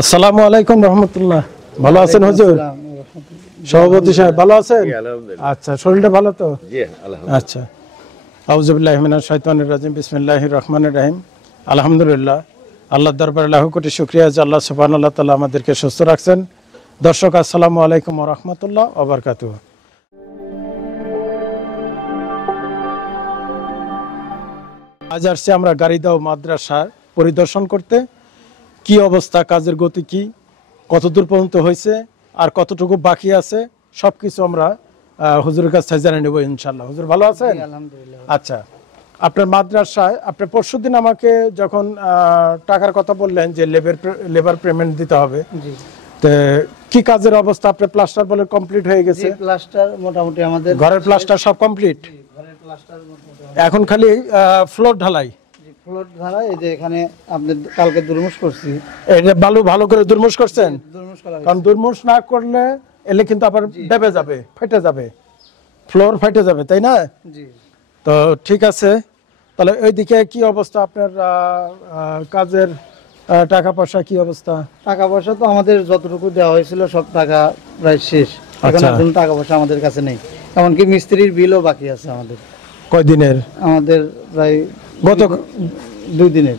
আসসালামু আলাইকুম রহমতুল্লাহ। ভালো আছেন হুজুর? সভাপতি সাহেব ভালো আছেন? আচ্ছা, শরীরটা ভালো তো? আচ্ছা, আউযু বিল্লাহি মিনাশ শাইতানির রাজিম, বিসমিল্লাহির রহমানির রহিম। আলহামদুলিল্লাহ, আল্লাহর দরবারে লাখো কোটি শুকরিয়া যে আল্লাহ সুবহানাহু ওয়া তাআলা আমাদেরকে সুস্থ রাখছেন। দর্শক আসসালামু আলাইকুম ওয়া রাহমাতুল্লাহ ওয়া বারাকাতুহু। আজ আসছি আমরা গাড়িদাও মাদ্রাসা পরিদর্শন করতে। কি অবস্থা, কাজের গতি কি, কতদূর পর্যন্ত হয়েছে আর কতটুকু বাকি আছে, সবকিছু আমরা হুজুরের কাছ থেকে জেনে নেব ইনশাআল্লাহ। হুজুর ভালো আছেন? আলহামদুলিল্লাহ। আচ্ছা, আপনার মাদ্রাসায় আপনি পরশুদিন আমাকে যখন টাকার কথা বললেন যে লেবার পেমেন্ট দিতে হবে, তো কি কাজের অবস্থা? আপনার প্লাস্টার বলে কমপ্লিট হয়ে গেছে? প্লাস্টার মোটামুটি আমাদের ঘরের প্লাস্টার সব কমপ্লিট, ঘরের প্লাস্টার মোটামুটি এখন খালি ফ্লোর ঢালাই। ফ্লোর ঢালা, এই যে এখানে আপনি কালকে দুর্মুষ করছি, এটা বালু ভালো করে দুর্মুষ করছেন? দুর্মুষ করা কারণ দুর্মুষ না করলে এলে কিন্তু আবার দেবে যাবে, ফেটে যাবে, ফ্লোর ফেটে যাবে, তাই না? জি। তো ঠিক আছে, তাহলে ওইদিকে কি অবস্থা আপনার কাজের? টাকা পয়সা কি অবস্থা? টাকা পয়সা তো আমাদের যতটুকু দেওয়া হয়েছিল সব টাকা প্রায় শেষ। এখন আচ্ছা। আর কোনো টাকা পয়সা আমাদের কাছে নেই, এমনকি মিস্ত্রির বিলও বাকি আছে আমাদের। কয়দিনের? আমাদের প্রায় গত 2 দিনের।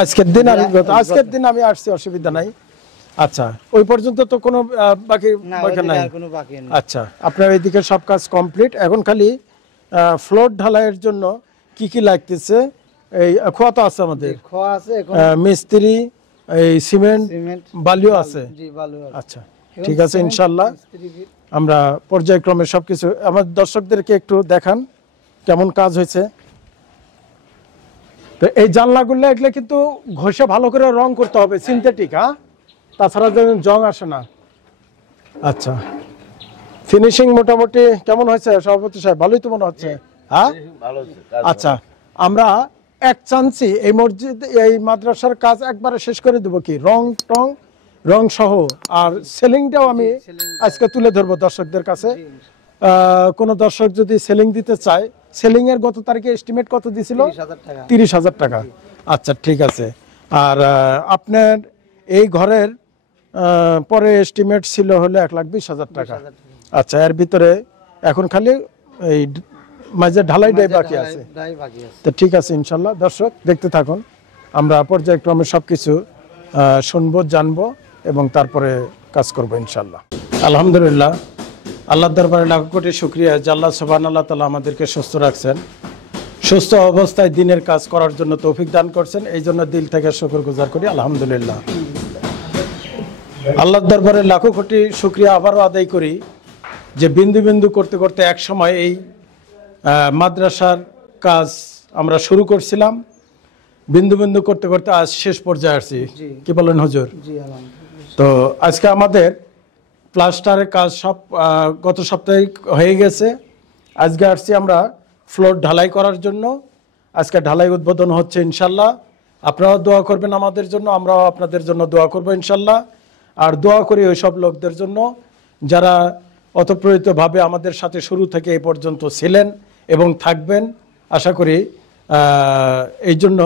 আজকের দিন আর আজকের দিন আমি আসছি, অসুবিধা নাই। আচ্ছা, ওই পর্যন্ত তো কোনো বাকি না, বাকি নাই? আর কোনো বাকি নেই। আচ্ছা, আপনার এইদিকে সব কাজ কমপ্লিট, এখন খালি ফ্লোর ঢালাইয়ের জন্য কি কি লাগতেছে? এই খোয়া তো আছে আমাদের, খোয়া আছে, এখন মিস্ত্রি, এই সিমেন্ট, সিমেন্ট, বালিও আছে। জি বালু আছে। আচ্ছা, ঠিক আছে, ইনশাআল্লাহ আমরা পর্যায়ক্রমে সবকিছু আমার দর্শকদেরকে একটু দেখান কেমন কাজ হয়েছে। তো এই জানলাগুলো এগুলো কিন্তু ঘষে ভালো করে রং করতে হবে, সিনথেটিক, হ্যাঁ, তাছাড়া যেন জং আসে না। আচ্ছা, ফিনিশিং মোটামুটি কেমন হয়েছে সভাপতি সাহেব? ভালোই তো মনে হচ্ছে, হ্যাঁ? আচ্ছা, আমরা এক চান্সি এই মসজিদ এই মাদ্রাসার কাজ একবারে শেষ করে দেবো, কি রং সহ, আর সেলিংটাও আমি আজকে তুলে ধরবো দর্শকদের কাছে। কোন দর্শক যদি সেলিং দিতে চায়, সেলিং এর গত তারিখে এস্টিমেট কত দিছিল? 30,000 টাকা। আচ্ছা, ঠিক আছে। আর আপনার এই ঘরের পরে এস্টিমেট ছিল হলে 1,20,000 টাকা। আচ্ছা, এর ভিতরে এখন খালি এই মাঝে ঢালাইটাই বাকি আছে। তো ঠিক আছে, ইনশাল্লাহ দর্শক দেখতে থাকুন, আমরা পর্যায়ক্রমে সবকিছু শুনবো, জানবো এবং তারপরে কাজ করবো ইনশাল্লাহ। আলহামদুলিল্লাহ, আল্লাহর দরবারে লাখ কোটি শুকরিয়া যে আল্লাহ সুবহানাহু ওয়া তাআলা আমাদেরকে সুস্থ রাখছেন, সুস্থ অবস্থায় দিনের কাজ করার জন্য তৌফিক দান করছেন। এই জন্য দিল থেকে শুকরগুজার করি, আলহামদুলিল্লাহ। আল্লাহর দরবারে লাখো কোটি শুকরিয়া আবারও আদায় করি যে বিন্দু বিন্দু করতে করতে এক সময় এই মাদ্রাসার কাজ আমরা শুরু করছিলাম, বিন্দু বিন্দু করতে করতে আজ শেষ পর্যায়ে আসছি। কি বলেন হুজুর? তো আজকে আমাদের প্লাস্টারের কাজ সব গত সপ্তাহে হয়ে গেছে। আজকে আসছি আমরা ফ্লোর ঢালাই করার জন্য। আজকে ঢালাই উদ্বোধন হচ্ছে ইনশাল্লাহ। আপনারাও দোয়া করবেন আমাদের জন্য, আমরাও আপনাদের জন্য দোয়া করবো ইনশাল্লাহ। আর দোয়া করি ওই সব লোকদের জন্য যারা অতপ্রণিতভাবে আমাদের সাথে শুরু থেকে এই পর্যন্ত ছিলেন এবং থাকবেন, আশা করি। এই জন্য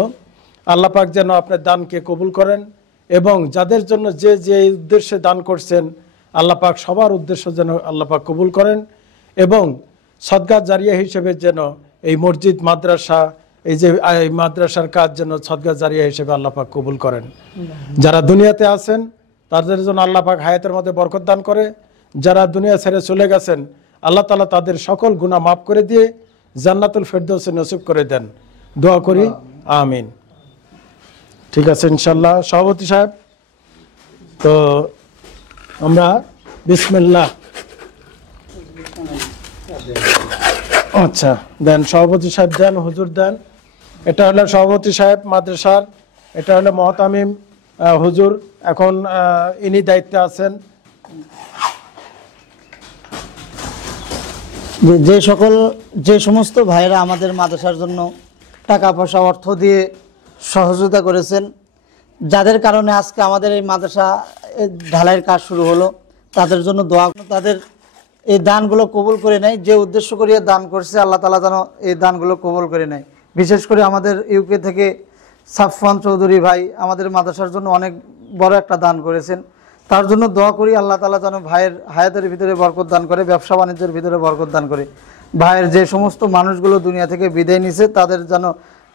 আল্লাহ পাক যেন আপনার দানকে কবুল করেন এবং যাদের জন্য যে যে উদ্দেশ্যে দান করছেন, আল্লাহ পাক সবার উদ্দেশ্য যেন আল্লাহ পাক কবুল করেন এবং সদকা জারিয়া হিসেবে যেন এই মসজিদ মাদ্রাসা, এই যে এই মাদ্রাসার কাজ যেন সদকা জারিয়া হিসেবে আল্লাহ পাক কবুল করেন। যারা দুনিয়াতে আছেন তাদের জন্য আল্লাহ পাক হায়াতের মধ্যে বরকত দান করে, যারা দুনিয়া ছেড়ে চলে গেছেন আল্লাহ তাআলা তাদের সকল গুনাহ মাফ করে দিয়ে জান্নাতুল ফেরদৌসে নসিব করে দেন, দোয়া করি, আমিন। ঠিক আছে ইনশাল্লাহ। সভাপতি সাহেব, তো আমরা বিসমিল্লাহ। আচ্ছা, দেন সভাপতি সাহেব, দেন হুজুর, দেন। এটা হলো সভাপতি সাহেব মাদ্রাসার, এটা হলো মহতামিম হুজুর, এখন ইনি দায়িত্বে আছেন। যে সমস্ত ভাইরা আমাদের মাদ্রাসার জন্য টাকা পয়সা অর্থ দিয়ে সহযোগিতা করেছেন, যাদের কারণে আজকে আমাদের এই মাদ্রাসা ঢালাইয়ের কাজ শুরু হলো, তাদের জন্য দোয়া, তাদের এই দানগুলো কবুল করে নেয়। যে উদ্দেশ্য করিয়ে দান করছে আল্লাহ তাআলা যেন এই দানগুলো কবুল করে নেয়। বিশেষ করে আমাদের ইউকে থেকে সাফওয়ান চৌধুরী ভাই আমাদের মাদ্রাসার জন্য অনেক বড় একটা দান করেছেন। তার জন্য দোয়া করি আল্লাহ তাআলা যেন ভাইয়ের হায়াতের ভিতরে বরকত দান করে, ব্যবসা বাণিজ্যের ভিতরে বরকত দান করে। ভাইয়ের যে সমস্ত মানুষগুলো দুনিয়া থেকে বিদায় নিছে তাদের যেন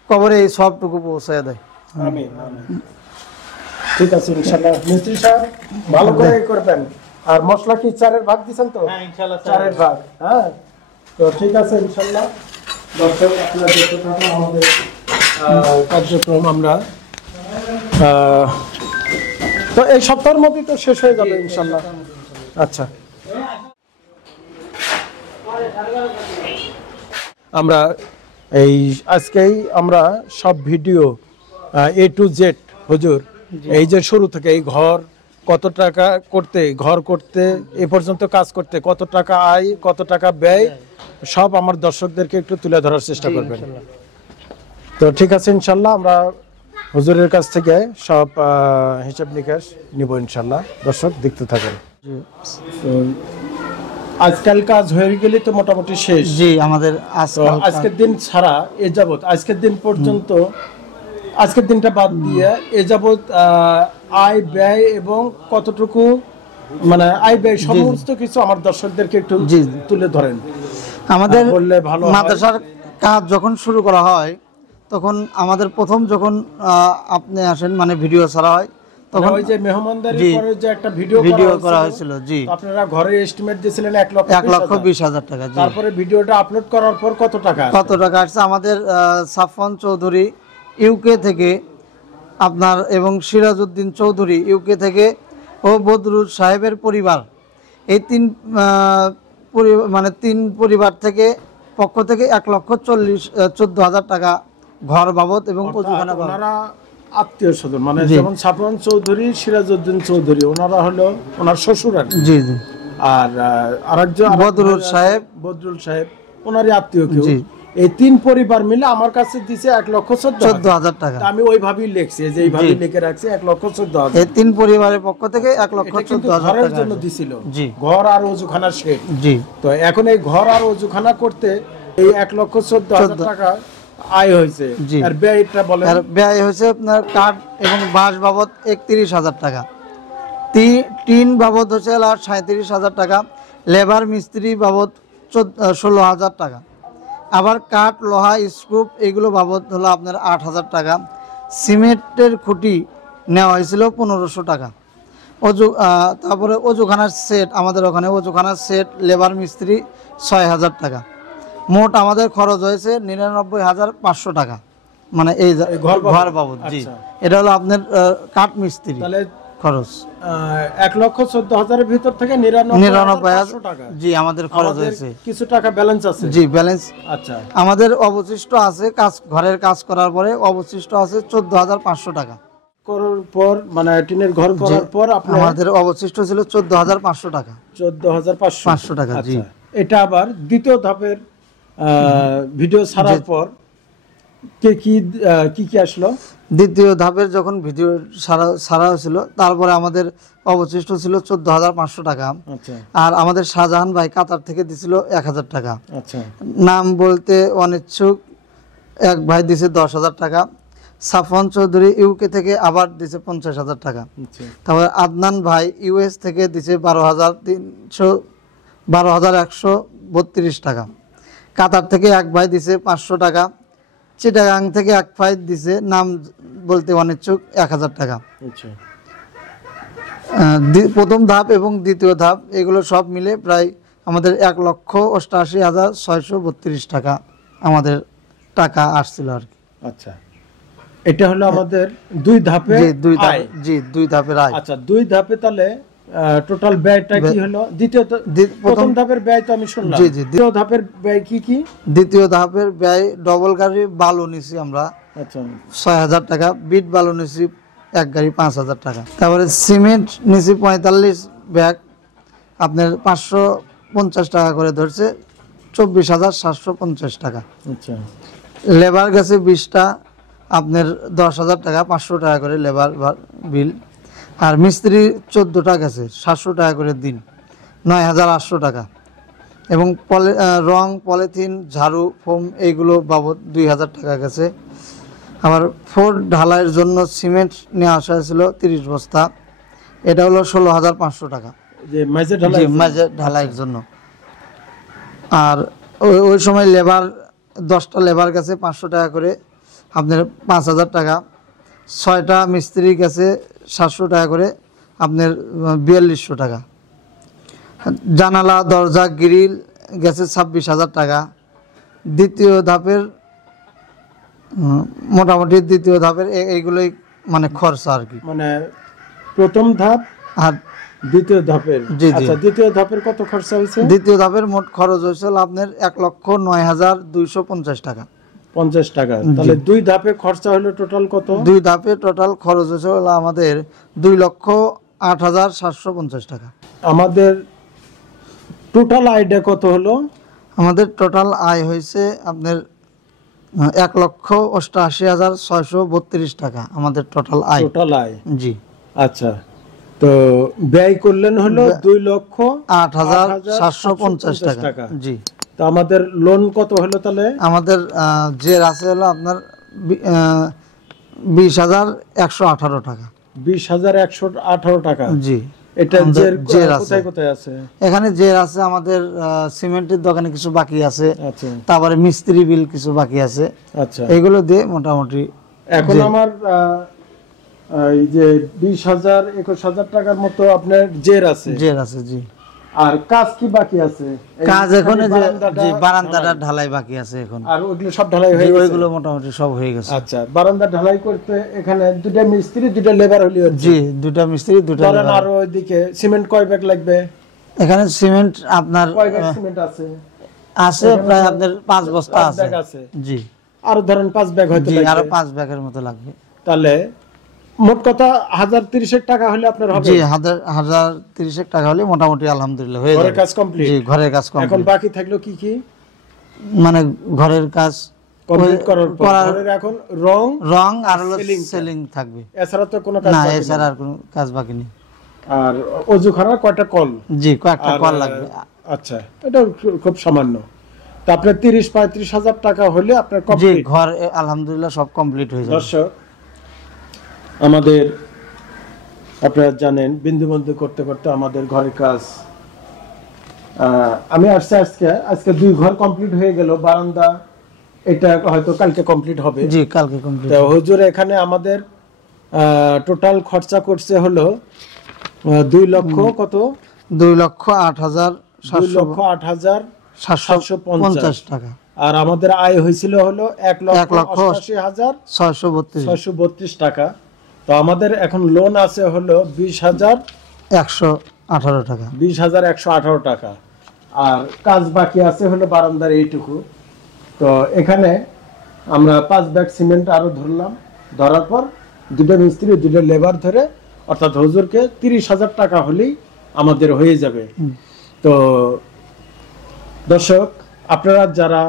কবরে এই সবটুকু পৌঁছায় দেয়। আমিন আমিন। ঠিক আছে ইনশাআল্লাহ। মিস্ত্রি সাহেব ভালো করে করবেন। আর মশলা কি 4 ভাগ দিবেন তো? হ্যাঁ ইনশাআল্লাহ 4 ভাগ। হ্যাঁ, তো ঠিক আছে ইনশাআল্লাহ। দর্শক আপনারা দেখতে থাকুন আমাদের কার্যক্রম। আমরা তো এই সপ্তাহের মধ্যেই তো শেষ হয়ে যাবে ইনশাআল্লাহ। আচ্ছা, আমরা এই আজকেই আমরা সব ভিডিও A to Z হুজুর, এই যে শুরু থেকে এই ঘর কত টাকা করতে, ঘর করতে এ পর্যন্ত কাজ করতে কত টাকা আয়, কত টাকা ব্যয়, সব আমার দর্শকদেরকে একটু তুলে ধরার চেষ্টা করবেন। তো ঠিক আছে ইনশাল্লাহ, আমরা হুজুরের কাছ থেকে সব হিসাব নিকাশ নিব ইনশাল্লাহ। দর্শক দেখতে থাকেন। তো আজকাল কাজ হয়ে গেলে তো মোটামুটি শেষ। জি, আমাদের আজকের দিন ছাড়া এ যাবত আজকের দিন পর্যন্ত, আজকের দিনটা বাদ দিয়ে এ যাবত আয় ব্যয় এবং কতটুকু মানে আয় ব্যয় সমস্ত কিছু আমার দর্শকদেরকে একটু তুলে ধরেন আমাদের বললে ভালো হয়। মাদ্রাসার কাজ যখন শুরু করা হয় তখন আমাদের প্রথম যখন আপনি আসেন মানে ভিডিও ছাড়া হয় তখন ওই যে মেহমানদারির পরে যে একটা ভিডিও করা হয়েছিল। জি, আপনারা ঘরে এস্টিমেট দিয়েছিলেন 1,20,000 টাকা। তারপরে ভিডিওটা আপলোড করার পর কত টাকা আসছে? আমাদের সাফওয়ান চৌধুরী ইউকে থেকে আপনার এবং সিরাজউদ্দিন চৌধুরী ইউকে থেকে ও বদরুল সাহেবের পরিবার, এই তিন পরিবার থেকে পক্ষ থেকে 1,14,000 টাকা ঘর বাবদ এবং ওজুখানা বাবদ। ওনারা আত্মীয় স্বজন, মানে যেমন সাফওয়ান চৌধুরী, সিরাজউদ্দিন চৌধুরী, ওনারা হলো ওনার শ্বশুর আর কি। জি জি। আর আরেকজন বদরুল সাহেব ওনারই আত্মীয় কেউ। এই তিন পরিবার মিলে আমার কাছে দিছে 1,14,000 টাকা। আমি ওইভাবেই লিখছি, যে এইভাবে লিখে রাখছি 1,14,000। এই তিন পরিবারের পক্ষ থেকে 1,14,000 ঘরের জন্য দিছিল, ঘর আর ওজুখানা সেট। জি। তো এখন এই ঘর আর ওজুখানা করতে এই 1,14,000 টাকা আয় হয়েছে। আর ব্যয়টা বলেন? আর ব্যয় হয়েছে আপনার কাঠ এবং বাঁশ বাবদ 31,000 টাকা, টিন বাবদ হচ্ছে 37,000 টাকা, লেবার মিস্ত্রি বাবদ 16,000 টাকা, আবার কাঠ লোহা স্ক্রুপ এগুলো বাবদ হলো আপনার 8,000 টাকা, সিমেন্টের খুঁটি নেওয়া হয়েছিল 1,500 টাকা, তারপরে ওজুখানার সেট, আমাদের ওখানে ওজুখানার সেট লেবার মিস্ত্রি 6,000 টাকা। মোট আমাদের খরচ হয়েছে 99,500 টাকা, মানে এই ঘর বাবদ। জি, এটা হলো আপনার কাঠ মিস্ত্রি খরচ। 1,14,000 এর ভিতর থেকে 99,500 টাকা। জি, আমাদের খরচ হয়েছে। কিছু টাকা ব্যালেন্স আছে? জি, ব্যালেন্স। আচ্ছা, আমাদের অবশিষ্ট আছে ঘরের কাজ করার পরে অবশিষ্ট আছে 14,500 টাকা করার পর, মানে টিনের ঘর করার পর আমাদের অবশিষ্ট ছিল 14,500 টাকা। 14,500 টাকা। জি, এটা আবার দ্বিতীয় ধাপের ভিডিও ছাড়ার পর কি আসলো? দ্বিতীয় ধাপের যখন ভিডিও ছাড়া হয়েছিল তারপরে আমাদের অবশিষ্ট ছিল 14,500 টাকা। আর আমাদের শাহজাহান ভাই কাতার থেকে দিছিল 1,000 টাকা। নাম বলতে অনিচ্ছুক এক ভাই দিছে 10,000 টাকা। সাফওয়ান চৌধুরী ইউকে থেকে আবার দিছে 50,000 টাকা। তারপরে আদনান ভাই ইউএস থেকে দিছে 12,132 টাকা। কাতার থেকে এক ভাই দিছে 500 টাকা। চিটাগাং থেকে এক ভাই দিছে নাম বলতে অনিচ্ছুক 1,000 টাকা। প্রথম ধাপ এবং দ্বিতীয় ধাপ এগুলো সব মিলে প্রায় আমাদের 1,88,632 টাকা আমাদের টাকা আসছিল আর কি। আচ্ছা, এটা হলো আমাদের দুই ধাপে। জি, দুই ধাপের আয়। আচ্ছা, দুই ধাপে তাহলে টোটাল ব্যয়টা কি হলো? প্রথম ধাপের ব্যয় তো আমি শুনলাম। জি জি। দ্বিতীয় ধাপের ব্যয় কি? দ্বিতীয় ধাপের ব্যয় ডবল গাড়ি বালু নিছি আমরা। আচ্ছা, 6,000 টাকা। বিট বালু নিছি এক গাড়ি 5,000 টাকা। তারপরে সিমেন্ট নিছি 45 ব্যাগ, আপনার 550 টাকা করে ধরছে, 24,750 টাকা। আচ্ছা, লেবার গেছে 20টা, আপনার 10,000 টাকা, 500 টাকা করে লেবার বিল। আর মিস্ত্রি 14টা গেছে, 700 টাকা করে দিন, 9,800 টাকা। এবং রং, পলিথিন, ঝাড়ু, ফোম এইগুলো বাবদ 2,000 টাকা গেছে। আবার 4 ঢালাইয়ের জন্য সিমেন্ট নিয়ে আসা হয়েছিল 30 বস্তা, এটা হলো 16,500 টাকা যে মাঝে জি ঢালাই মাঝে ঢালাইয়ের জন্য। আর ওই সময় লেবার 10টা লেবার গেছে 500 টাকা করে, আপনার 5,000 টাকা। 6টা মিস্ত্রির কাছে 700 টাকা করে, আপনার 4200 টাকা। জানালা দরজা গ্রিল গেছে 26,000 টাকা। দ্বিতীয় ধাপের মোটামুটি দ্বিতীয় ধাপের এইগুলোই মানে খরচা আর কি। মানে প্রথম ধাপ আর দ্বিতীয় ধাপের জি, জি। আচ্ছা দ্বিতীয় ধাপের কত খরচা হয়েছে? দ্বিতীয় ধাপের মোট খরচ হয়েছিল আপনার 1,09,250 টাকা। 50 টাকা। তাহলে দুই ধাপে খরচা হলো টোটাল কত? 2 ধাপে টোটাল খরচ হয়েছে হলো আমাদের 2,08,750 টাকা। আমাদের টোটাল আয়টা কত হলো? আমাদের টোটাল আয় হয়েছে আপনার 1,88,632 টাকা আমাদের টোটাল আয়। টোটাল আয় জি। আচ্ছা, তো ব্যয় করলেন হলো 2,08,750 টাকা। জি। তো আমাদের লোন কত হলো তাহলে? আমাদের যে আছে হলো আপনার 20,118 টাকা। 20,118 টাকা। জি। এটা আমাদের জের আছে। কোথায় কোথায় আছে? এখানে যে আছে আমাদের সিমেন্টের দোকানে কিছু বাকি আছে, আচ্ছা তারপরে মিস্ত্রি বিল কিছু বাকি আছে, আচ্ছা। এগুলো দিয়ে মোটামুটি এখন আমার এই যে 20,000 21,000 টাকার মতো আপনার জের আছে। জের আছে। জি। আর কাজ কি বাকি আছে? এই কাজ এখন খালি যে বারান্দাটা ঢালাই বাকি আছে এখন, আর ওইগুলো সব ঢালাই হয়ে গেছে? ওইগুলো মোটামুটি সব হয়ে গেছে। আচ্ছা, বারান্দা ঢালাই করতে এখানে দুটো মিস্ত্রি দুটো লেবার হলি হচ্ছে? জি, 2টা মিস্ত্রি 2টা ধরেন। লেবার। আর ওইদিকে সিমেন্ট কয় ব্যাগ লাগবে? এখানে সিমেন্ট আপনার কয় ব্যাগ সিমেন্ট আছে? আছে প্রায় আপনার 5 বস্তা 5 আছে। ব্যাগ আছে। জি। আর ধরেন 5 ব্যাগ হয়তো জি, লাগবে। আরো 5 ব্যাগের মতো লাগবে। তাহলে মোট কথা 1,030 টাকা হলে আপনার হবে? জি, 1,030 টাকা হলে মোটামুটি আলহামদুলিল্লাহ হয়ে যাবে। ঘরের কাজ কমপ্লিট? জি, ঘরের কাজ এখন কমপ্লিট। বাকি থাকলো কি কি? মানে ঘরের কাজ কমপ্লিট করার পর ঘরের এখন রং আর হলো সেলিং থাকবে। এছাড়া তো কোনো কাজ না, বাকি নেই? এছাড়া আর কোনো কাজ বাকি নেই। আর অজুখানা কয়টা কল? জি, কয়েকটা আর, কল লাগবে। আচ্ছা, এটা খুব সামান্য। তো আপনার 30-35,000 টাকা হলে আপনার জি, কমপ্লিট। ঘর আলহামদুলিল্লাহ সব কমপ্লিট হয়ে যাবে। দর্শক, আমাদের আপনারা জানেন বিন্দু করতে করতে আমাদের ঘরের কাজ আমি আসছে আজকে 2 ঘর কমপ্লিট হয়ে গেল। বারান্দা এটা হয়তো কালকে কমপ্লিট হবে। জি, কালকে কমপ্লিট। তো হুজুর এখানে আমাদের টোটাল খরচা করছে হলো 2 লক্ষ কত? 2,08,750 টাকা। আর আমাদের আয় হয়েছিল হলো 1,88,632 টাকা। তো আমাদের এখন লোন আছে হলো 20,118 টাকা। 20,118 টাকা। আর কাজ বাকি আছে হলো বারান্দার এইটুকু। তো এখানে আমরা 5 ব্যাগ সিমেন্ট আরো ধরলাম, ধরার পর 2টা মিস্ত্রি 2টা লেবার ধরে, অর্থাৎ হুজুরকে 30,000 টাকা হলেই আমাদের হয়ে যাবে। তো দর্শক, আপনারা যারা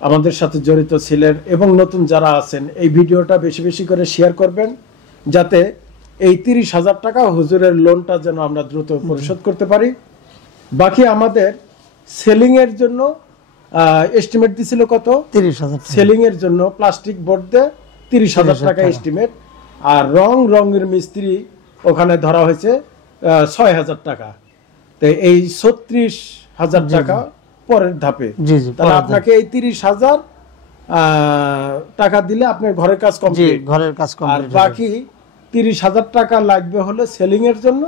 আমাদের সাথে জড়িত ছিলেন এবং নতুন যারা আছেন, এই ভিডিওটা বেশি বেশি করে শেয়ার করবেন, যাতে এই 30,000 টাকা হুজুরের লোনটা যেন আমরা দ্রুত পরিশোধ করতে পারি। বাকি আমাদের সেলিং এর জন্য এস্টিমেট দিছিল কত? 30,000 টাকা। সেলিং এর জন্য প্লাস্টিক বোর্ড দিয়ে 30,000 টাকা এস্টিমেট। আর রঙের মিস্ত্রি ওখানে ধরা হয়েছে 6,000 টাকা। তো এই 36,000 টাকা পরের ধাপে। জি, জি। তাহলে আপনাকে এই 30,000 টাকা দিলে আপনার ঘরের কাজ জি, কমপ্লিট। ঘরের কাজ আর কমপ্লিট। বাকি 30,000 টাকা লাগবে হলো সেলিং এর জন্য।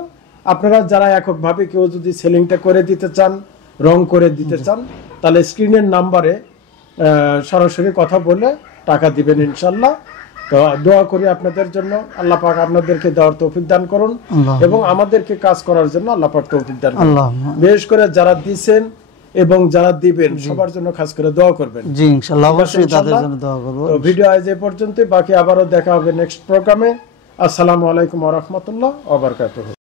আপনারা যারা এককভাবে কেউ যদি সেলিংটা করে দিতে চান, রং করে দিতে চান, তাহলে স্ক্রিনের নাম্বারে সরাসরি কথা বলে টাকা দিবেন ইনশাল্লাহ। তো দোয়া করি আপনাদের জন্য, আল্লাহ পাক আপনাদেরকে দেওয়ার তৌফিক দান করুন এবং আমাদেরকে কাজ করার জন্য আল্লাহ পাক তৌফিক দান করুন। বিশেষ করে যারা দিবেন এবং যারা দিবেন সবার জন্য খাস করে দোয়া করবেন। জি, ইনশাআল্লাহ অবশ্যই তাদের জন্য দোয়া করব। তো ভিডিও আজ এই পর্যন্তই, বাকি আবারও দেখা হবে নেক্সট প্রোগ্রামে। আসসালামু আলাইকুম ওয়া রাহমাতুল্লাহ ওয়া বারাকাতুহু।